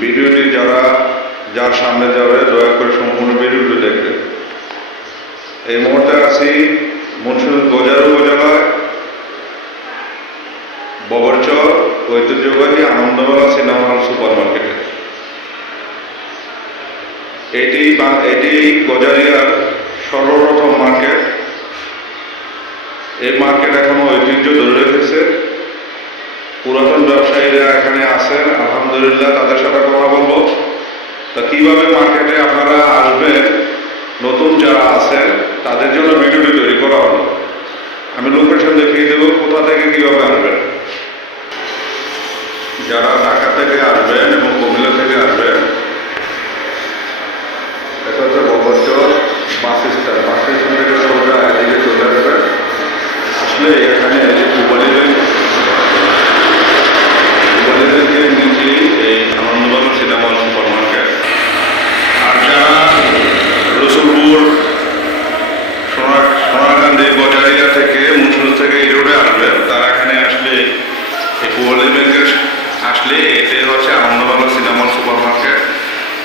ভিডিওটি যারা যার সামনে যাবে, দয়া করে সম্পূর্ণ ভিডিওটি দেখবে এই মুহূর্তে আছি মুন্সিগঞ্জ গজার উপজেলায়। ববরচর, ঐতিহ্যবাহী আনন্দমেলা সিনেমা হল সুপার মার্কেটে এটি এটি গজারিয়ার সর্বপ্রথম মার্কেট। এই মার্কেট এখনও ঐতিহ্য ধরে রেখেছে। পুরাতন ব্যবসায়ীরা এখানে আসেন আলহামদুলিল্লাহ তাদের সাথে কথা বলব। তা কীভাবে মার্কেটে আপনারা আসবেন, নতুন যারা আছেন, তাদের জন্য ভিডিওটি তৈরি করা হলো। আমি লোকেশন দেখিয়ে দেবো, কোথা থেকে কীভাবে আসবেন। এই ব্যাংকের আসলে এটাই হচ্ছে আনন্দবাজার সিনেমা সুপার মার্কেট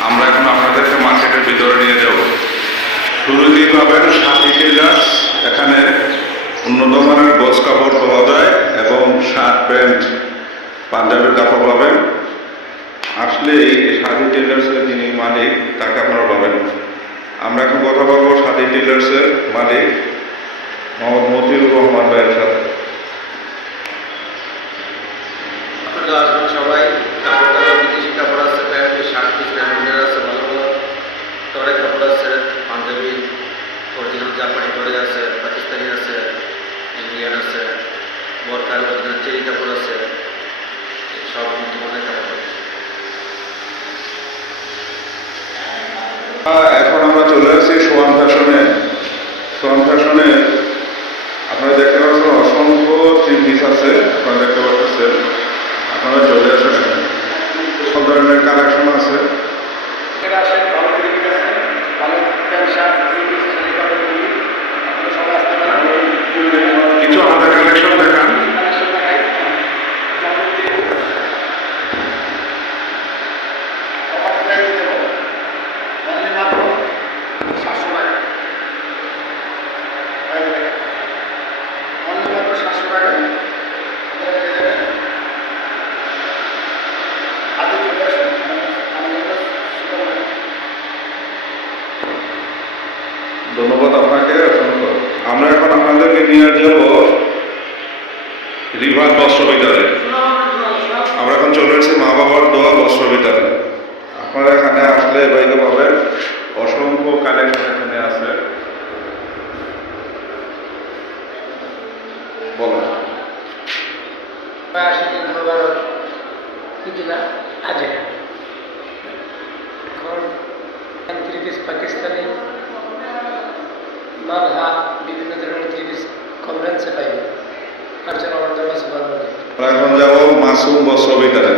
আমরা এখন আপনাদেরকে মার্কেটের ভিতরে নিয়ে যাব। শুরুতেই পাবেন সাথী টেলার্স এখানে উন্নত মানের গোছ কাপড় পাওয়া যায় এবং শার্ট, প্যান্ট, পাঞ্জাবের কাপড় পাবেন। আসলে এই সাথী টেলার্সের যিনি মালিক, তাকে আপনারা পাবেন। আমরা এখন কথা বলব সাথী টেলার্সের মালিক, মোহাম্মদ মতিউর রহমান ভাইয়ের সাথে। আপনারা আসবেন সবাই কাপড় টাপড় বিদেশি কাপড় আছে প্যান্ট শার্ট পিস প্যান্টের আছে ভালো ভালো টরে কাপড় আছে, পাঞ্জাবি অরিজিনাল জাপানি টরে আছে, পাকিস্তানি আছে, ইন্ডিয়ান আছে, বরকার, অরিজিনাল চেরি কাপড় আছে সব ধরনের কাপড় আছে আহ, এখন আমরা চলে আসছি সোয়ান ফ্যাশনে সোয়ান ফ্যাশনে আপনারা দেখতে পাচ্ছেন অসংখ্য থ্রি পিস আছে আপনারা দেখতে পাচ্ছেন আপনারা চলে আসেন এখানে। সব ধরনের কালেকশন আছে এরা আসেন ভালো ক্লিনিক আছে ভালো প্যান্ট শার্ট জিনিস শাড়ি কাপড় গুলি আপনারা সবাই আসতে পারেন কিছু আমাদের কালেকশন দেখান কালেকশন দেখাই যেমন যে অফার প্রাইস দেবো অনলি মাত্র সাতশো টাকা অনলি মাত্র সাতশো টাকা আপনারা পেয়ে যাবেন হাতে চলে আসুন আমাদের সুপার মার্কেট ধন্যবাদ আপনাকে, অসংখ্য। আমরা এখন আপনাদেরকে নিয়ে যাব রিভার বস্ত্র আমরা এখন চলে এসেছি মা বাবার দোয়া বস্ত্র বিতারে আপনারা এখানে আসলে বাইকে পাবেন অসংখ্য কালেকশন এখানে আছে। বলেন পাকিস্তানি মালহা বিভিন্ন ধরনের থ্রি পিস কম রেঞ্জে পাইবে আর যেন আমার জন্য সুপার মার্কেট আমরা এখন যাব মাসুম বস্ত্র বিতরণ।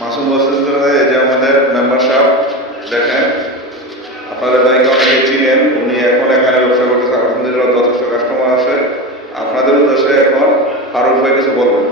মাসুম বস্ত্র বিতরণ এই যে আমাদের মেম্বারশিপ দেখেন আপনাদের বাইকে অনেকে চিনেন, উনি এখন এখানে ব্যবসা করতেছে আলহামদুলিল্লাহ যথেষ্ট কাস্টমার আছে। আপনাদের উদ্দেশ্যে এখন আরও ভাই কিছু বলবেন।